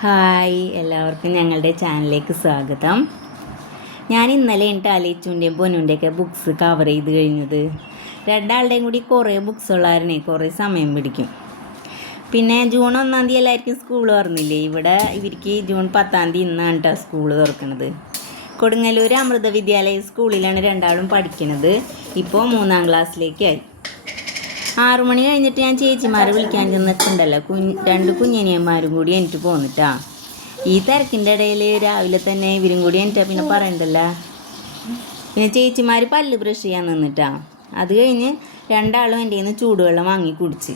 Hi, എല്ലാവർക്കും ഞങ്ങളുടെ ചാനലിലേക്ക് സ്വാഗതം. ഞാൻ ഇന്നലെ എൻ്റെ അലീച്ചുൻ്റെയും പൊന്നുൻ്റെയൊക്കെ ബുക്സ് കവർ ചെയ്ത് കഴിഞ്ഞത്. രണ്ടാളുടെയും കൂടി കുറേ ബുക്സ് ഉള്ളായിരുന്നേ കുറേ സമയം പിടിക്കും. പിന്നെ ജൂൺ 1 എല്ലാവർക്കും സ്കൂൾ തുറന്നില്ലേ. ഇവിടെ ഇവർക്ക് ജൂൺ 10 ഇന്നാണ് കേട്ടോ സ്കൂൾ തുറക്കുന്നത്. കൊടുങ്ങല്ലൂർ അമൃത വിദ്യാലയ സ്കൂളിലാണ് രണ്ടാളും പഠിക്കുന്നത്. ഇപ്പോൾ 3ാം ക്ലാസ്സിലേക്കായി. 6 മണി കഴിഞ്ഞിട്ട് ഞാൻ ചേച്ചിമാരെ വിളിക്കാൻ ചെന്നിട്ടുണ്ടല്ലോ. 2 കുഞ്ഞനിയന്മാരും കൂടി എനിക്ക് പോന്നിട്ടാ. ഈ തിരക്കിൻ്റെ ഇടയിൽ രാവിലെ തന്നെ ഇവരും കൂടി എനിക്ക് പിന്നെ പറയണ്ടല്ലോ. പിന്നെ ചേച്ചിമാർ പല്ല് ബ്രഷ് ചെയ്യാൻ നിന്നിട്ടാ. അത് കഴിഞ്ഞ് രണ്ടാളും എൻ്റെ നിന്ന് ചൂടുവെള്ളം വാങ്ങി കുടിച്ച്.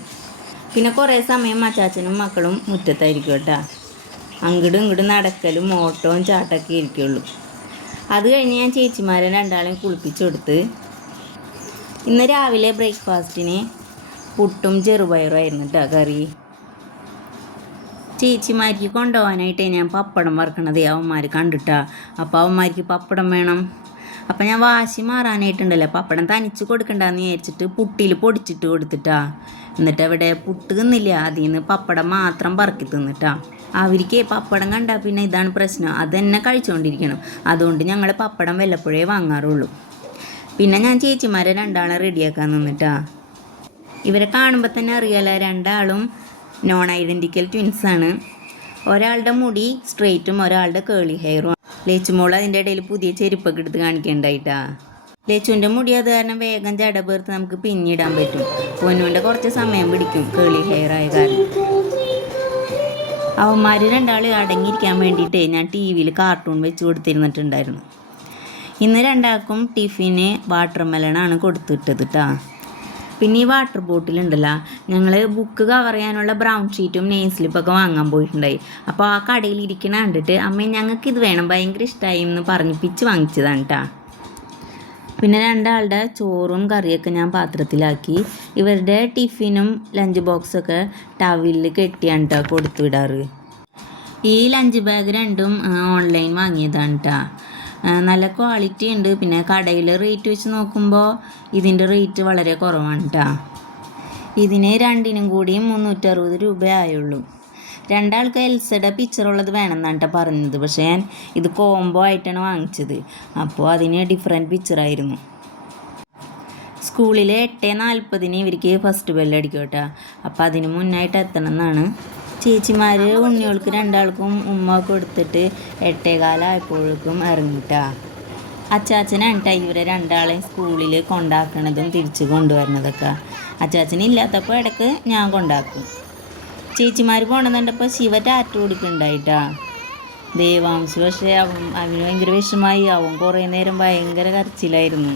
പിന്നെ കുറേ സമയം അച്ചാച്ചനും മക്കളും മുറ്റത്തായിരിക്കും കേട്ടോ. അങ്ങോട്ടും ഇങ്ങോട്ടും നടക്കലും ഓട്ടവും ചാട്ടമൊക്കെ ഇരിക്കുള്ളൂ. അത് കഴിഞ്ഞ് ഞാൻ ചേച്ചിമാരെ രണ്ടാളെയും കുളിപ്പിച്ചു കൊടുത്ത്. ഇന്ന് രാവിലെ ബ്രേക്ക്ഫാസ്റ്റിന് പുട്ടും ചെറുപയറുമായിരുന്നു കേട്ടോ കറി. ചേച്ചിമാർക്ക് കൊണ്ടുപോകാനായിട്ട് ഞാൻ പപ്പടം വറുക്കണത് അവന്മാർ കണ്ടിട്ടാ. അപ്പോൾ അവന്മാർക്ക് പപ്പടം വേണം. അപ്പം ഞാൻ വാശി മാറാനായിട്ടുണ്ടല്ലോ പപ്പടം തനിച്ച് കൊടുക്കണ്ടെന്ന് വിചാരിച്ചിട്ട് പുട്ടിയിൽ പൊടിച്ചിട്ട് കൊടുത്തിട്ടാ. എന്നിട്ട് അവിടെ പുട്ട് തിന്നില്ല, അതിൽ നിന്ന് പപ്പടം മാത്രം പറക്കി തിന്നിട്ടാ. അവർക്ക് പപ്പടം കണ്ടാൽ പിന്നെ ഇതാണ് പ്രശ്നം, അത് തന്നെ കഴിച്ചുകൊണ്ടിരിക്കണം. അതുകൊണ്ട് ഞങ്ങൾ പപ്പടം വല്ലപ്പോഴേ വാങ്ങാറുള്ളൂ. പിന്നെ ഞാൻ ചേച്ചിമാരെ രണ്ടാളെ റെഡിയാക്കാൻ നിന്നിട്ടാ. ഇവരെ കാണുമ്പോൾ തന്നെ അറിയാലോ, രണ്ടാളും നോൺ ഐഡൻറ്റിക്കൽ ട്വിൻസാണ്. ഒരാളുടെ മുടി സ്ട്രെയിറ്റും ഒരാളുടെ കേളി ഹെയറും. ലേച്ചുമോൾ അതിൻ്റെ ഇടയിൽ പുതിയ ചെരുപ്പൊക്കെ എടുത്ത് കാണിക്കേണ്ടായിട്ടാ. ലേച്ചുവിൻ്റെ മുടി അത് കാരണം വേഗം ജട പേർത്ത് നമുക്ക് പിന്നിടാൻ പറ്റും. പൊന്നുവിൻ്റെ കുറച്ച് സമയം പിടിക്കും കേളി ഹെയർ ആയ കാരണം. അവന്മാർ രണ്ടാൾ അടങ്ങിയിരിക്കാൻ വേണ്ടിയിട്ട് ഞാൻ ടി വിയിൽ കാർട്ടൂൺ വെച്ച് കൊടുത്തിരുന്നിട്ടുണ്ടായിരുന്നു. ഇന്ന് രണ്ടാൾക്കും ടിഫിന് വാട്ടർ മെലണാണ് കൊടുത്തിട്ടത് കേട്ടോ. പിന്നെ ഈ വാട്ടർ ബോട്ടിലുണ്ടല്ലോ, ഞങ്ങൾ ബുക്ക് കവർ ചെയ്യാനുള്ള ബ്രൗൺ ഷീറ്റും നെയിം സ്ലിപ്പൊക്കെ വാങ്ങാൻ പോയിട്ടുണ്ടായി. അപ്പോൾ ആ കടയിൽ ഇരിക്കണ കണ്ടിട്ട് അമ്മ ഞങ്ങൾക്ക് ഇത് വേണം, ഭയങ്കര ഇഷ്ടമായി എന്ന് പറഞ്ഞിപ്പിച്ച് വാങ്ങിച്ചതാണ് കേട്ടോ. പിന്നെ രണ്ടാളുടെ ചോറും കറിയൊക്കെ ഞാൻ പാത്രത്തിലാക്കി. ഇവരുടെ ടിഫിനും ലഞ്ച് ബോക്സൊക്കെ ടവലിൽ കെട്ടിയാണ് കേട്ടോ കൊടുത്തു വിടാറ്. ഈ ലഞ്ച് ബാഗ് രണ്ടും ഓൺലൈൻ വാങ്ങിയതാണ് കേട്ടോ. നല്ല ക്വാളിറ്റി ഉണ്ട്. പിന്നെ കടയിലെ റേറ്റ് വെച്ച് നോക്കുമ്പോൾ ഇതിൻ്റെ റേറ്റ് വളരെ കുറവാണ് കേട്ടോ. ഇതിന് രണ്ടിനും കൂടിയും 360 രൂപ ആയുള്ളൂ. രണ്ടാൾക്ക് എൽസയുടെ പിക്ചറുള്ളത് വേണമെന്നാണ് കേട്ടോ പറഞ്ഞത്. പക്ഷേ ഞാൻ ഇത് കോംബോ ആയിട്ടാണ് വാങ്ങിച്ചത്. അപ്പോൾ അതിന് ഡിഫറെൻറ്റ് പിക്ചറായിരുന്നു. സ്കൂളിൽ 8:40 ഇവർക്ക് ഫസ്റ്റ് ബെല്ലടിക്കും കേട്ടോ. അപ്പോൾ അതിന് മുന്നായിട്ട് എത്തണം എന്നാണ്. ചേച്ചിമാർ ഉണ്ണികൾക്ക് രണ്ടാൾക്കും ഉമ്മ കൊടുത്തിട്ട് 8:15 ഇറങ്ങിട്ടാ. അച്ചാച്ചനാണ് കേട്ടോ ഇവരെ രണ്ടാളെയും സ്കൂളിൽ കൊണ്ടാക്കണതും തിരിച്ച് കൊണ്ടുവരണതൊക്കെ. അച്ചാച്ചനില്ലാത്തപ്പോൾ ഇടയ്ക്ക് ഞാൻ കൊണ്ടാക്കും. ചേച്ചിമാർ പോകണമെന്നുണ്ടപ്പോൾ ശിവ ടാറ്റു കൊടുക്കുന്നുണ്ടായിട്ടാ. ദേവാംശു പക്ഷേ അവന് ഭയങ്കര വിഷമായി. അവൻ കുറേ നേരം ഭയങ്കര കരച്ചിലായിരുന്നു.